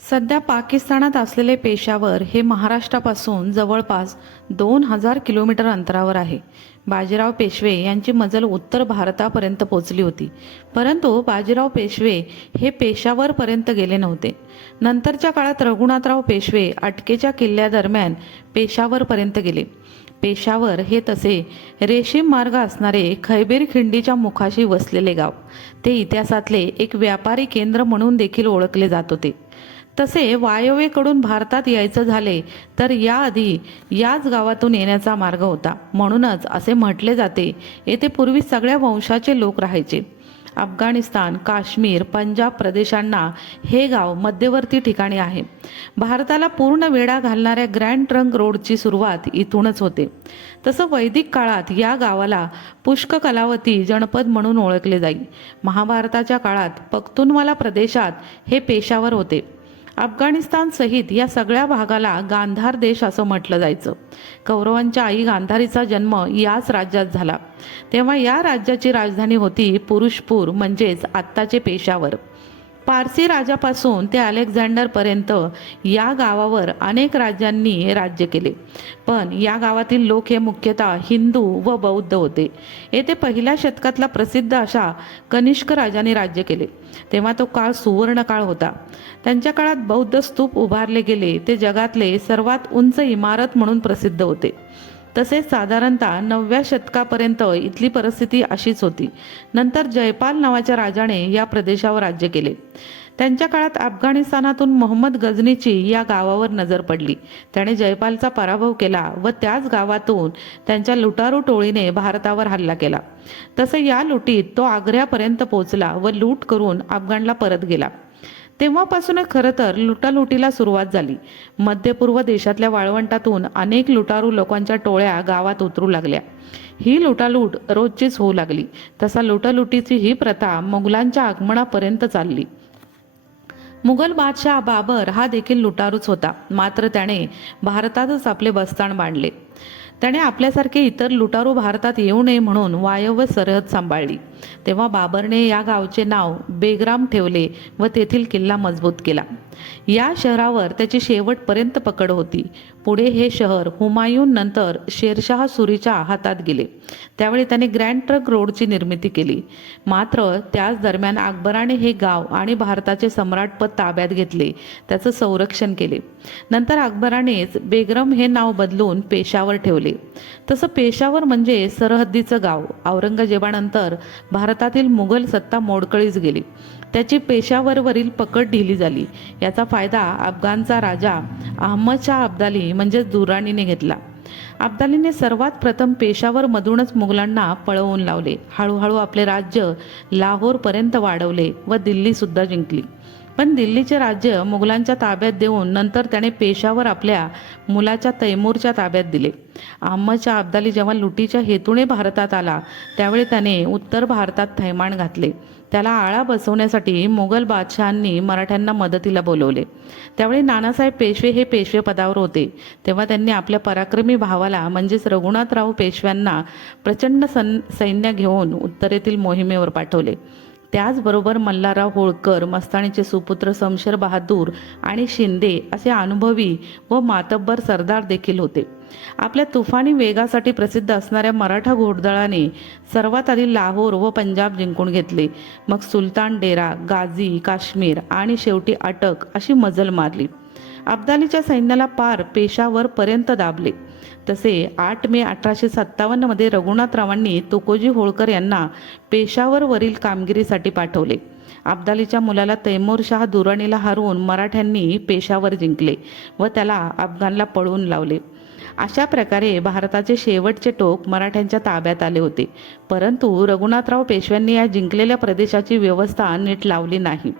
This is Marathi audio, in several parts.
सध्या पाकिस्तानात असलेले पेशावर हे महाराष्ट्रापासून जवळपास दोन हजार किलोमीटर अंतरावर आहे. बाजीराव पेशवे यांची मजल उत्तर भारतापर्यंत पोचली होती. परंतु बाजीराव पेशवे हे पेशावरपर्यंत गेले नव्हते. नंतरच्या काळात रघुनाथराव पेशवे अटकेच्या किल्ल्यादरम्यान पेशावरपर्यंत गेले. पेशावर हे तसे रेशीम मार्ग असणारे खैबीर खिंडीच्या मुखाशी वसलेले गाव. ते इतिहासातले एक व्यापारी केंद्र म्हणून देखील ओळखले जात होते. तसे वायव्येकडून भारतात यायचं झाले तर याआधी याच गावातून येण्याचा मार्ग होता. म्हणूनच असे म्हटले जाते येथे पूर्वी सगळ्या वंशाचे लोक राहायचे. अफगाणिस्तान काश्मीर पंजाब प्रदेशांना हे गाव मध्यवर्ती ठिकाणी आहे. भारताला पूर्ण वेढा घालणाऱ्या ग्रँड ट्रंक रोडची सुरुवात इथूनच होते. तसं वैदिक काळात या गावाला पुष्क कलावती जनपद म्हणून ओळखले जाई. महाभारताच्या काळात पख्तुनवाला प्रदेशात हे पेशावर होते. अफगाणिस्तान सहित या सगळ्या भागाला गांधार देश असं म्हटलं जायचं. कौरवांच्या आई गांधारीचा जन्म याच राज्यात झाला. तेव्हा या राज्याची राजधानी होती पुरुषपूर म्हणजेच आत्ताचे पेशावर. पारसी राजापासून ते अलेक्झांडरपर्यंत या गावावर अनेक राज्यांनी राज्य केले. पण या गावातील लोक हे मुख्यतः हिंदू व बौद्ध होते. येथे पहिल्या शतकातला प्रसिद्ध अशा कनिष्क राजाने राज्य केले. तेव्हा तो काळ सुवर्ण काळ होता. त्यांच्या काळात बौद्ध स्तूप उभारले गेले. ते जगातले सर्वात उंच इमारत म्हणून प्रसिद्ध होते. तसेच साधारणतः नवव्या शतकापर्यंत इथली परिस्थिती अशीच होती. नंतर जयपाल नावाच्या राजाने या प्रदेशावर राज्य केले. त्यांच्या काळात अफगाणिस्तानातून मोहम्मद गझनीची या गावावर नजर पडली. त्याने जयपालचा पराभव केला व त्याच गावातून त्यांच्या लुटारू टोळीने भारतावर हल्ला केला. तसे या लुटीत तो आग्र्यापर्यंत पोहोचला व लूट करून अफगाणला परत गेला. तेव्हापासूनच खरं तर लुटालुटीला सुरुवात झाली. मध्यपूर्व देशातल्या वाळवंटातून अनेक लुटारू लोकांच्या टोळ्या गावात उतरू लागल्या. ही लुटालूट रोजचीच होऊ लागली. तसा लुटालुटीची ही प्रथा मुघलांच्या आगमनापर्यंत चालली. मुघल बादशाह बाबर हा देखील लुटारूच होता. मात्र त्याने भारतातच आपले बस्तान बांधले त्याने आपल्यासारखे इतर लुटारू भारतात येऊ नये म्हणून वायव्य सरहद सांभाळली. तेव्हा बाबरने या गावचे नाव बेग्राम ठेवले व तेथील किल्ला मजबूत केला. या शहरावर त्याची शेवटपर्यंत पकड होती. पुढे हे शहर हुमायून नंतर शेरशाह सुरीच्या हातात गेले. त्यावेळी त्याने ग्रँड ट्रक रोडची निर्मिती केली. मात्र त्याच दरम्यान अकबराने हे गाव आणि भारताचे सम्राटपद ताब्यात घेतले. त्याचं संरक्षण केले. नंतर अकबरानेच बेगरम हे नाव बदलून पेशावर ठेवले. तसं पेशावर म्हणजे सरहद्दीचं गाव. औरंगजेबानंतर भारतातील मुघल सत्ता मोडकळीस गेली. त्याची पेशावरवरील पकड ढिली झाली. याचा फायदा अफगाणचा राजा अहमद शाह अब्दाली म्हणजेच दुराणीने घेतला. अब्दालीने सर्वात प्रथम पेशावरमधूनच मुघलांना पळवून लावले. हळूहळू आपले राज्य लाहोरपर्यंत वाढवले व दिल्लीसुद्धा जिंकली. पण दिल्लीचे राज्य मुघलांच्या ताब्यात देऊन नंतर त्याने पेशावर आपल्या मुलाच्या तैमूरच्या ताब्यात दिले. अहमदच्या अब्दाली जेव्हा लुटीच्या हेतूने भारतात आला त्यावेळी त्याने उत्तर भारतात थैमान घातले. त्याला आळा बसवण्यासाठी मुघल बादशहांनी मराठ्यांना मदतीला बोलवले. त्यावेळी नानासाहेब पेशवे हे पेशवे पदावर होते. तेव्हा त्यांनी आपल्या पराक्रमी भावाला म्हणजेच रघुनाथराव पेशव्यांना प्रचंड सन सैन्य घेऊन उत्तरेतील मोहिमेवर पाठवले. त्याचबरोबर मल्हारराव होळकर मस्तानीचे सुपुत्र समशेर बहादूर आणि शिंदे असे अनुभवी व मातब्बर सरदार देखील होते. आपल्या तुफानी वेगासाठी प्रसिद्ध असणाऱ्या मराठा घोडदळाने सर्वात आधी लाहोर व पंजाब जिंकून घेतले. मग सुलतान डेरा गाझी काश्मीर आणि शेवटी अटक अशी मजल मारली. अब्दालीच्या सैन्याला पार पेशावर पर्यंत दाबले. तसे आठ मे अठराशे सत्तावन्नमध्ये रघुनाथरावांनी तुकोजी होळकर यांना पेशावरवरील कामगिरीसाठी पाठवले. अब्दालीच्या मुलाला तैमूरशाह दुराणीला हरवून मराठ्यांनी पेशावर जिंकले व त्याला अफगाणला पळवून लावले. अशा प्रकारे भारताचे शेवटचे टोक मराठ्यांच्या ताब्यात आले होते. परंतु रघुनाथराव पेशव्यांनी या जिंकलेल्या प्रदेशाची व्यवस्था नीट लावली नाही.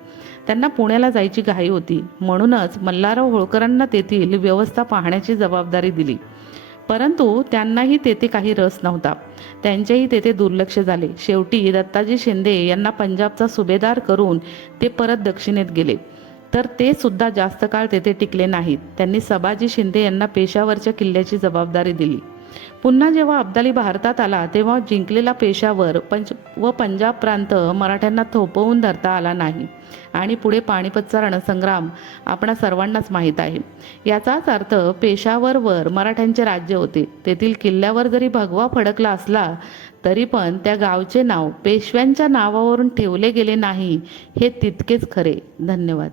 त्यांना पुण्याला जायची घाई होती. म्हणूनच मल्हारराव होळकरांना तेथील व्यवस्था पाहण्याची जबाबदारी दिली. परंतु त्यांनाही तेथे काही रस नव्हता. त्यांचेही तेथे दुर्लक्ष झाले. शेवटी दत्ताजी शिंदे यांना पंजाबचा सुभेदार करून ते परत दक्षिणेत गेले. तर ते सुद्धा जास्त काळ तेथे टिकले नाहीत. त्यांनी सबाजी शिंदे यांना पेशावरच्या किल्ल्याची जबाबदारी दिली. पुन्हा जेव्हा अब्दाली भारतात आला तेव्हा जिंकलेला पेशावर पंच व पंजाब प्रांत मराठ्यांना थोपवून धरता आला नाही. आणि पुढे पाणीपतचा रणसंग्राम आपणा सर्वांनाच माहीत आहे. याचाच अर्थ पेशावरवर मराठ्यांचे राज्य होते. तेथील किल्ल्यावर जरी भगवा फडकला असला तरी पण त्या गावचे नाव पेशव्यांच्या नावावरून ठेवले गेले नाही हे तितकेच खरे. धन्यवाद.